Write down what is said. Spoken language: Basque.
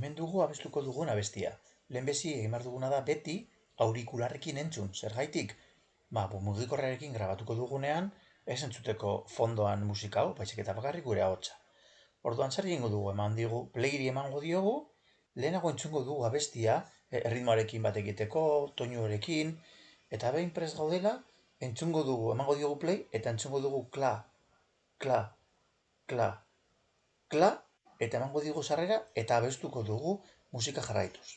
Hemen dugu abestuko dugun abestia. Lehenbezi egin behar duguna da beti aurikularrekin entzun. Zergaitik? Mugikorrarekin grabatuko dugunean, ez entzuteko fondoan musika hau, baizik eta bakarrik gure ahotsa. Orduan zer egingo dugu? Playri emango diogu, lehenago entzungo dugu abestia, erritmoarekin bat egiteko, toinuarekin, eta behin prest gaudela, emango diogu play, eta entzungo dugu kla, kla, kla, kla, eta emango digu sarrera, eta abestuko dugu musika jarraituz.